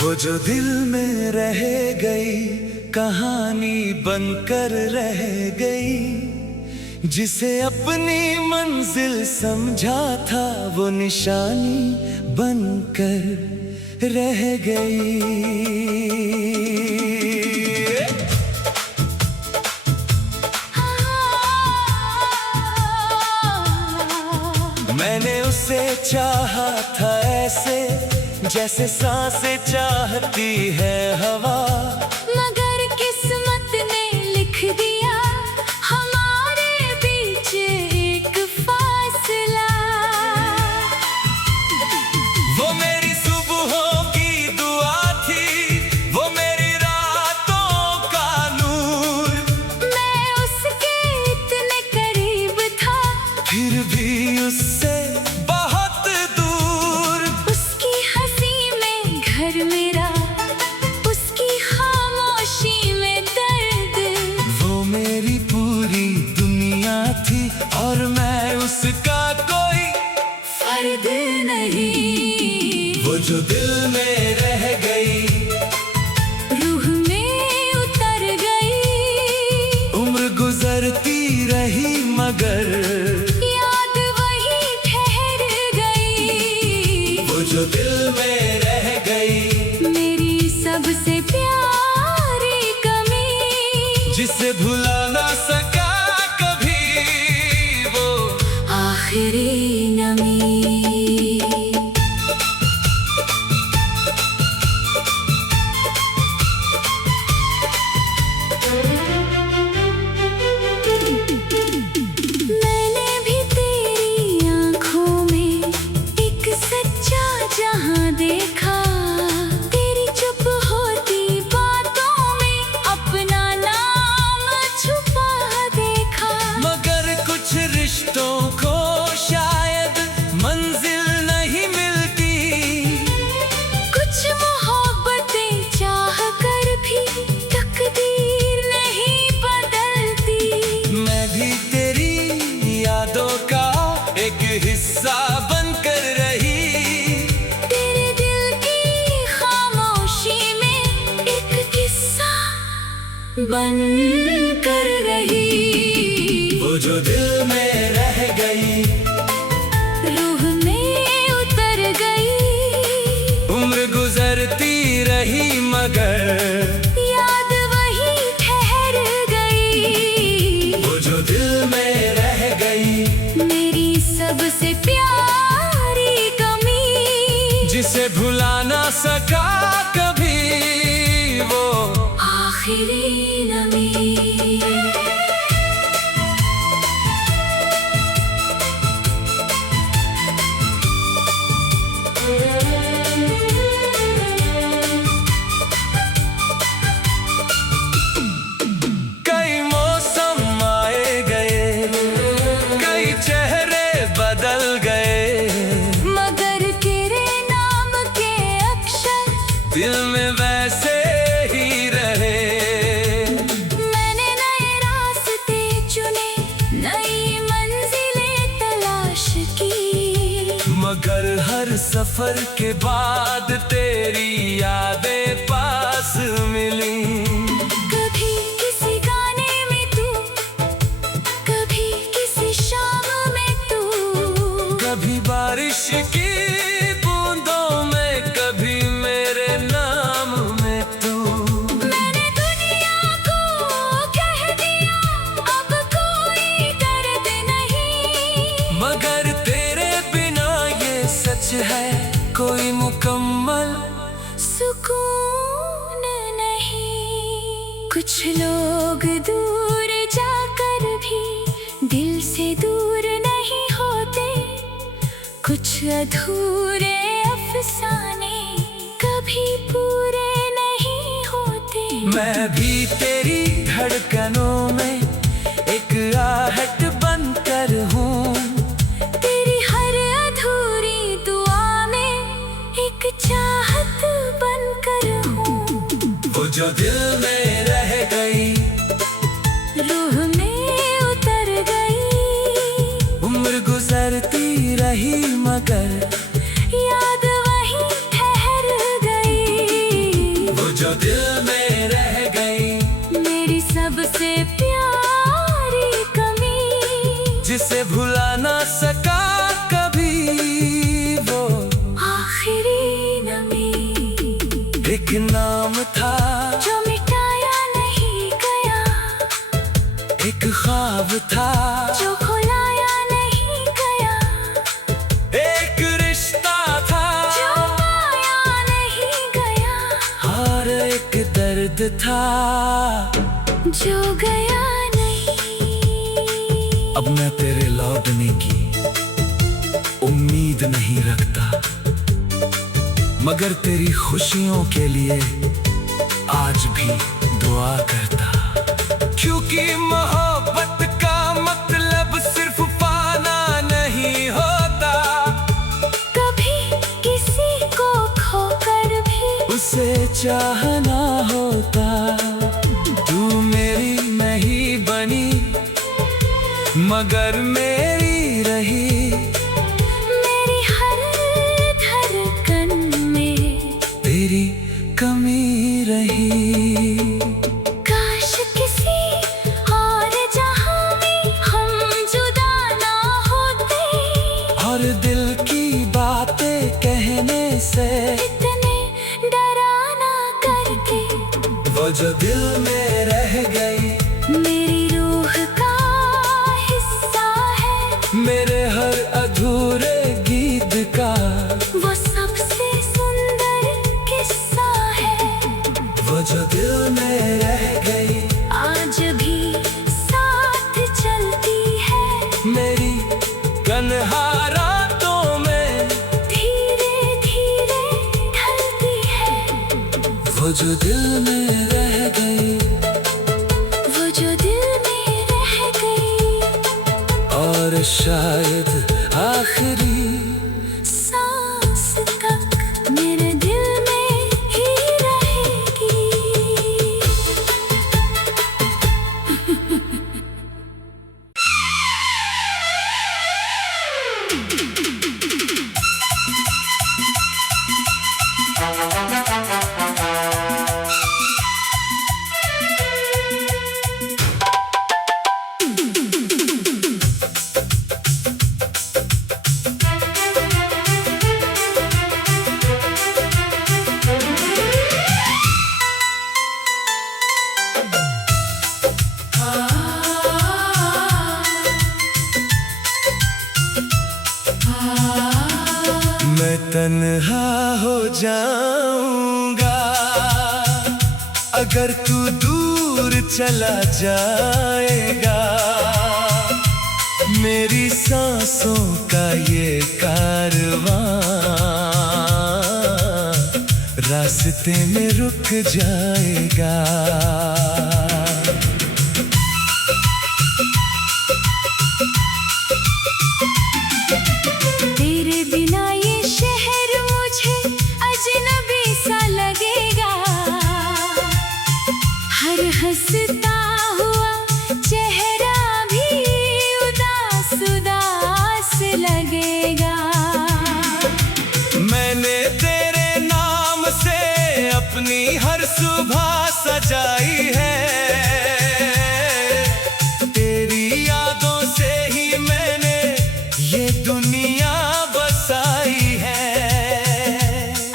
वो जो दिल में रह गई, कहानी बनकर रह गई, जिसे अपनी मंजिल समझा था वो निशानी बनकर रह गई। मैंने उसे चाहा था ऐसे जैसे सांसें चाहती है हवा, मगर किस्मत ने लिख दिया हमारे बीच एक फासला। वो मेरी सुबहों की दुआ थी, वो मेरी रातों का नूर, मैं उसके इतने करीब था, फिर भी उससे बहुत दूर। उसकी हंसी में घर मेरा, उसकी खामोशी में दर्द। वो मेरी पूरी दुनिया थी और मैं उसका कोई फर्द नहीं। वो जो दिल में रह गई, रूह में उतर गई, उम्र गुजरती रही मगर याद वही ठहर गई। वो जो दिल में रह गई, मेरी सबसे प्यारी कमी, जिसे भुला ना सका कभी वो आखिरी नमी। मैंने भी तेरी आँखों में एक सच्चा जहां देखा, तेरी चुप होती बातों में अपना नाम छुपा देखा। मगर कुछ रिश्तों को शायद मंजिल नहीं मिलती, कुछ मोहब्बतें चाह कर भी तकदीर नहीं बदलती। मैं भी तेरी यादों का एक हिस्सा बनकर रही, तेरे दिल की खामोशी में एक किस्सा बन कर रही। वो जो दिल में रह गई, रूह में उतर गई, उम्र गुजरती रही मगर याद वही ठहर गई। वो जो दिल में रह गई, मेरी सबसे प्यारी कमी, जिसे भुला ना सका कभी वो आखिरी नमी। कई मौसम आए गए, कई चेहरे बदल गए, मगर तेरे नाम के अक्षर दिल में वैसे ही रहे। मैंने नए रास्ते चुने, नई मंजिलें तलाश की, मगर हर सफर के बाद तेरी यादें पास मिली। कभी किसी गाने में तू, कभी किसी शाम में तू, कभी बारिश की बूंदों में, कभी मेरे नाम में तू। मैंने दुनिया को कह दिया अब कोई दर्द नहीं, मगर तेरे बिना ये सच है कोई मुकम्मल सुकून नहीं। कुछ लोग दूर जाकर भी दिल से दूर नहीं होते, कुछ अधूरे अफसाने कभी पूरे नहीं होते। मैं भी तेरी धड़कनों में एक आहट बनकर हूँ, तेरी हर अधूरी गुजरती रही मगर याद वहीं ठहर गई। वो जो दिल में रह गई, मेरी सबसे प्यारी कमी, जिसे भुला ना सका कभी। वो आखिरी नमी, एक नाम था जो मिटाया नहीं गया, एक ख्वाब था जो खुलाया नहीं गया, एक रिश्ता था जो पाया नहीं गया, और एक दर्द था जो गया नहीं। अब मैं तेरे लौटने की उम्मीद नहीं रखता, मगर तेरी खुशियों के लिए आज भी दुआ करता। क्योंकि मोहब्बत का मतलब सिर्फ पाना नहीं होता, कभी किसी को खोकर भी उसे चाहना होता। तू मेरी नहीं बनी मगर मेरी रही, मेरी हर धड़कन में तेरी कमी रही। काश किसी और जहां में हम जुदा ना होते, और दिल की बातें कहने से इतने डरा ना करते। वो जो दिल में रह गई, मेरी रूह का हिस्सा है, मेरे हर अधूरे गीत का वो सबसे सुंदर किस्सा है। वो जो दिल में रह गई, आज भी साथ चलती है, मेरी तन्हा रातों में धीरे धीरे ढलती है। वो जो दिल में रह गई, वो जो दिल में रह गई, और शायद आखिरी सांस तक मेरे दिल में ही रहेगी। मैं तन्हा हो जाऊंगा अगर तू दूर चला जाएगा। मेरी सांसों का ये कारवां रास्ते में रुक जाएगा। तेरे बिना ये शहर मुझे अजनबी सा लगेगा। हर हंसता हुआ चेहरा भी उदास उदास लगेगा। मैंने तेरे नाम से अपनी हर सुबह सजाई है। तेरी यादों से ही मैंने ये दुनिया बसाई है।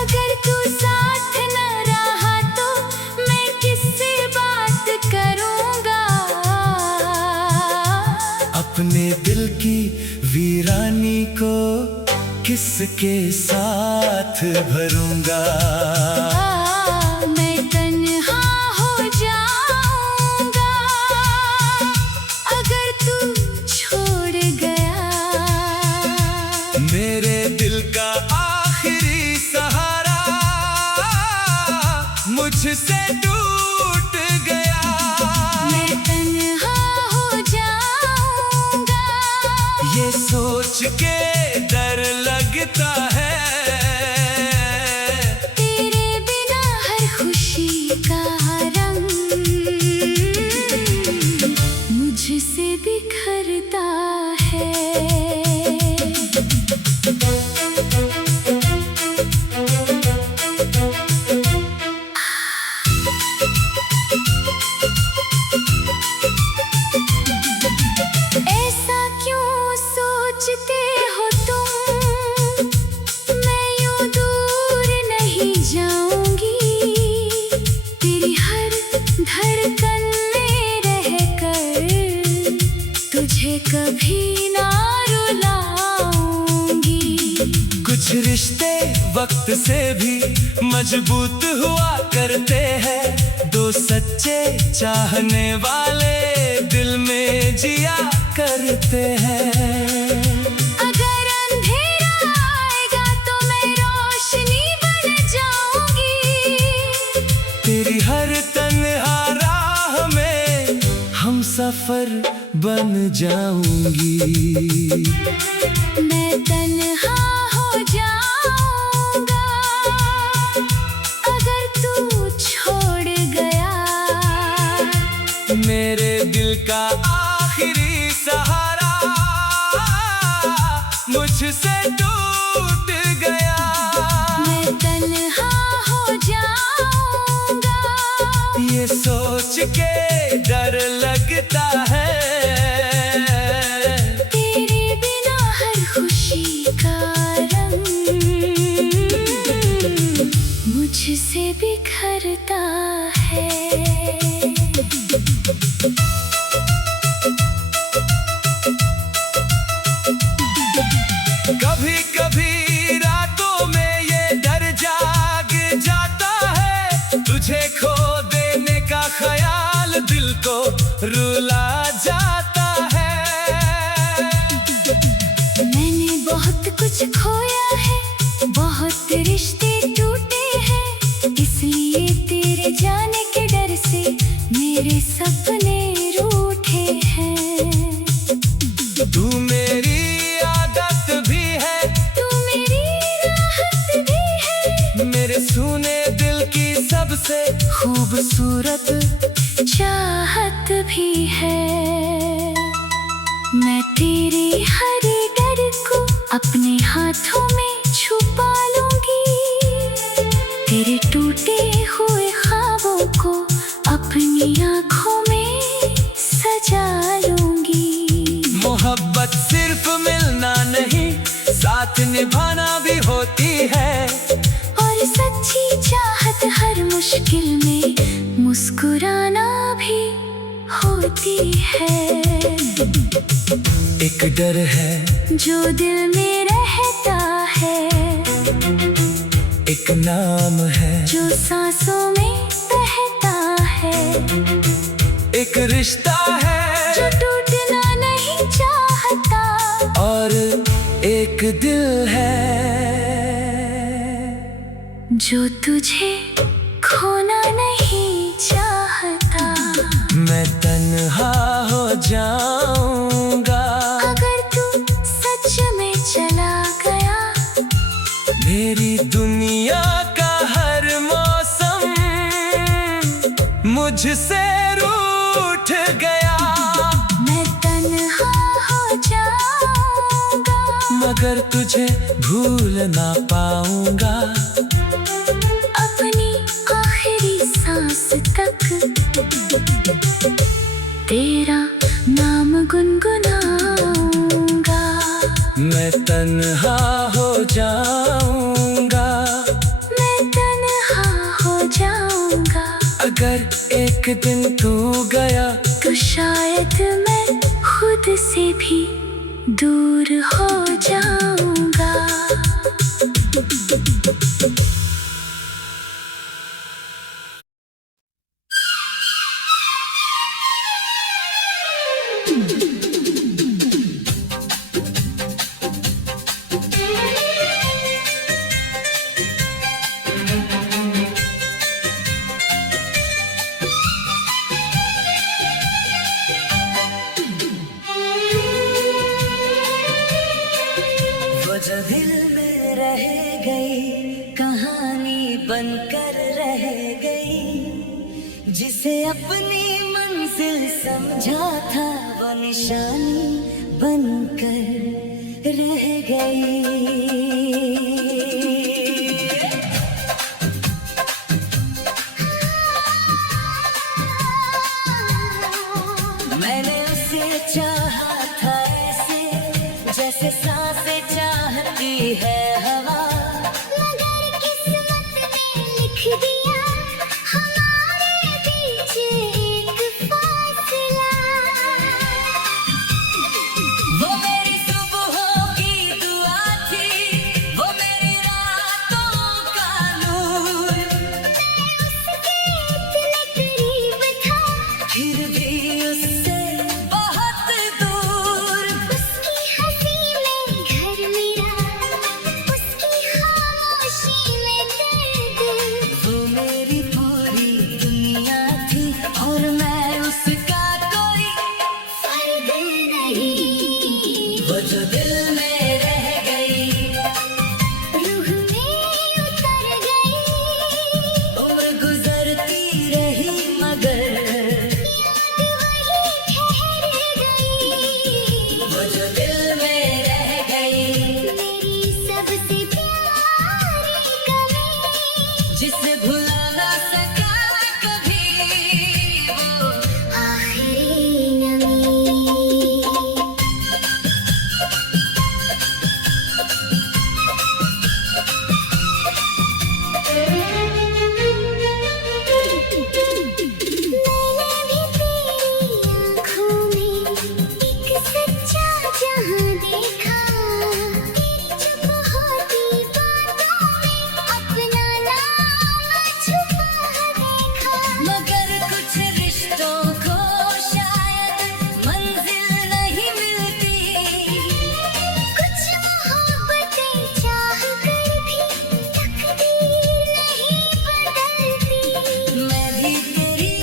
अगर तू साथ न रहा तो मैं किससे बात करूंगा। अपने दिल की वीरानी को किसके साथ भरूंगा। मैं तन्हा हो जाऊंगा अगर तू छोड़ गया। मेरे दिल का आखिरी सहारा मुझसे टूट गया। मैं तन्हा हो जाऊंगा, ये सोच के डर लगता है। तेरे बिना हर खुशी का रंग मुझसे बिखरता है। कभी ना रुलाऊंगी। कुछ रिश्ते वक्त से भी मजबूत हुआ करते हैं, दो सच्चे चाहने वाले दिल में जिया करते हैं। अगर अंधेरा आएगा तो मैं रोशनी बन जाऊंगी। तेरी हर तन्हा राह में हम सफर बन जाऊंगी। मैं तन्हा हो जाऊंगा अगर तू छोड़ गया। मेरे दिल का आखिरी सहारा मुझसे टूट गया। मैं तन्हा हो जाऊंगा ये सोच के डर लगता है, तेरे बिना हर खुशी का रंग मुझसे बिखरता है। कभी कभी रातों में ये डर जाग जाता है, तुझे खो देने का ख्याल दिल को रुला जाता है। मैंने बहुत कुछ खोया है, बहुत रिश्ते टूटे हैं, इसलिए तेरे जाने के डर से मेरे सपने रूठे हैं। तू मेरी आदत भी है, तू मेरी राहत भी है, मेरे सुने दिल की सबसे खूबसूरत चाहत भी है। मैं तेरे हर डर को अपने हाथों में छुपा लूंगी, तेरे टूटे हुए ख्वाबों को अपनी आंखों में सजा लूंगी। मोहब्बत सिर्फ मिलना नहीं, साथ निभाना भी होती है, और सच्ची चाहत हर मुश्किल में मुस्कुराना भी होती है। एक डर है जो दिल में रहता है, एक नाम है जो सांसों में बहता है, एक रिश्ता है जो टूटना नहीं चाहता, और एक दिल है जो तुझे खोना नहीं चाहता। मैं तन्हा हो जाऊंगा अगर तू सच में चला गया, मेरी दुनिया का हर मौसम मुझसे रूठ गया। मैं तन्हा हो जाऊंगा मगर तुझे भूल ना पाऊंगा, अपनी आखिरी सांस तक तेरा नाम गुनगुनाऊंगा। मैं तन्हा हो जाऊंगा, मैं तन्हा हो जाऊंगा अगर एक दिन तू गया तो शायद मैं खुद से भी दूर हो जाऊंगा। जो दिल में रह गई, कहानी बनकर रह गई, जिसे अपनी मंजिल समझा था वो निशानी बनकर रह गई। मैंने उसे चाहा था ऐसे जैसे सांसें चाहती है हवा, मगर किस्मत ने लिख दिया हमारे बीच एक फासला। रही, वो जो दिल में रह गई, रूह में उतर गई, उम्र गुजरती रही मगर याद वही ठहर गई। वो जो दिल में रह गई, मेरी सबसे प्यारी कमी, जिसे भुला ना सका कभी वो आखिरी नमी। मैंने भी तेरी आँखों में एक सच्चा जहां देखा, तेरी चुप होती बातों में अपना नाम छुपा देखा। मगर कुछ रिश्तों को शायद मंजिल नहीं मिलती, कुछ मोहब्बतें चाह कर भी तकदीर नहीं बदलती। मैं भी तेरी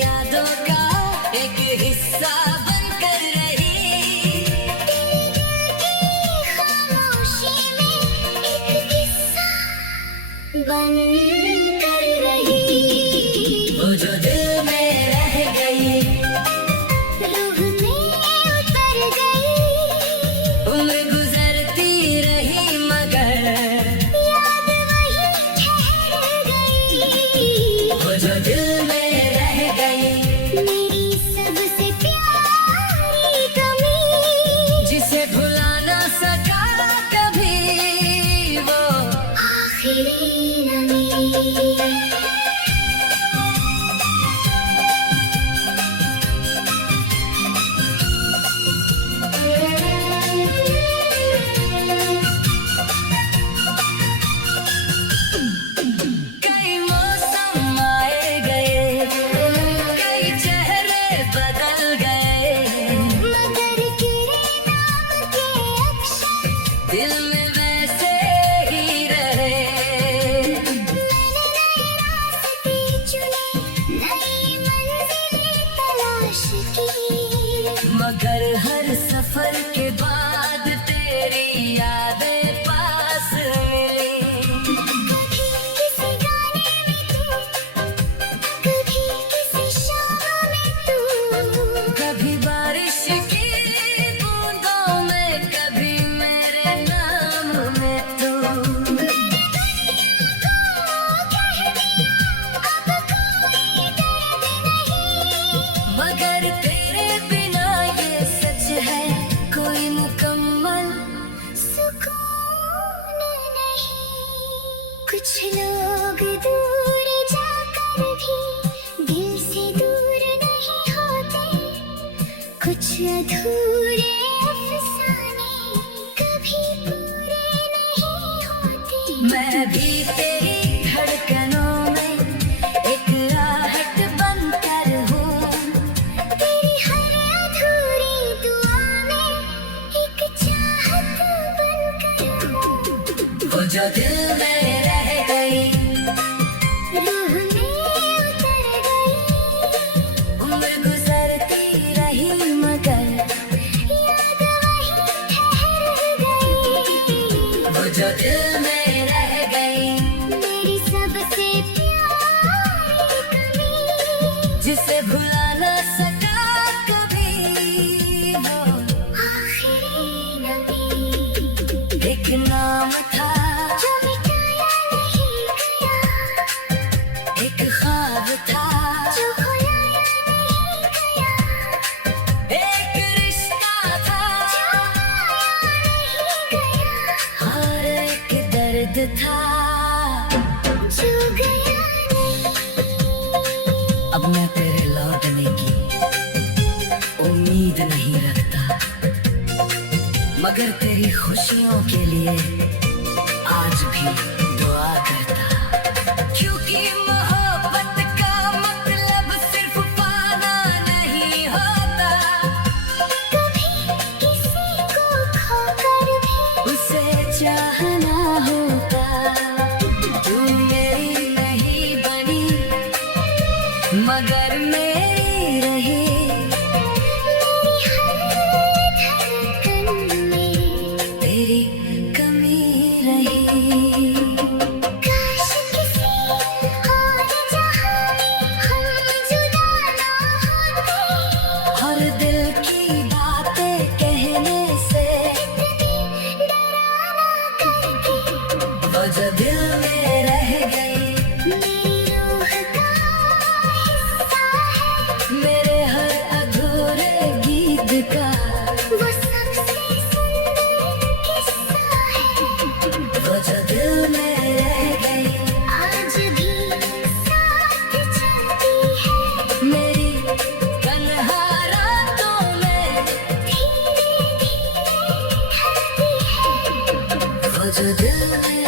यादों का एक हिस्सा बनकर रही, खामोशी में एक किस्सा बन कर रही। वो जो दिल में रह गई, रूह में उतर गई, उम्र गुजरती रही मगर याद वही ठहर गई। वो जो दिल में रह गई, मेरी सबसे प्यारी कमी, जिसे भुला ना सका कभी वो आखिरी नमी। कई मौसम आए गए, कई चेहरे बदल गए, मगर तेरे नाम के अक्षर दिल में वैसे ही रहे। मैंने नए रास्ते चुने, नई मंजिलें तलाश की, मगर हर सफर के बाद तेरी यादें पास मिली। कभी किसी गाने में तू, कभी किसी शाम में तू, कभी बारिश की बूंदों में, कभी मेरे नाम में तू। मगर तेरे बिना ये सच है, कोई मुकम्मल सुकून नहीं। कुछ लोग दूर जाकर भी दिल से दूर नहीं होते, कुछ अधूरे अफसाने कभी पूरे नहीं होते। मैं भी तेरी धड़कनों में एक आहट बनकर हूँ, तेरी हर अधूरी दुआ में एक चाहत बनकर हूँ। वो जो दिल में रह गई, रूह में उतर गई, उम्र गुजरती रही मगर याद वही ठहर गई। वो जो दिल में रह गई, मेरी सबसे प्यारी कमी, जिसे भुला ना सका कभी वो आखिरी नमी। एक नाम था, जो मिटाया नहीं गया, एक ख्वाब था, जो भुलाया नहीं गया, एक रिश्ता था, जो पाया नहीं गया, और एक दर्द था। जो गया नहीं। अब मैं तेरे लौटने की उम्मीद नहीं रखता, मगर तेरी खुशियों के लिए आज भी दुआ करता। क्योंकि मोहब्बत का मतलब सिर्फ पाना नहीं होता, कभी किसी को खोकर भी उसे चाहना होता। तू मेरी नहीं बनी मगर मेरी रही, मेरी हर जो दिल में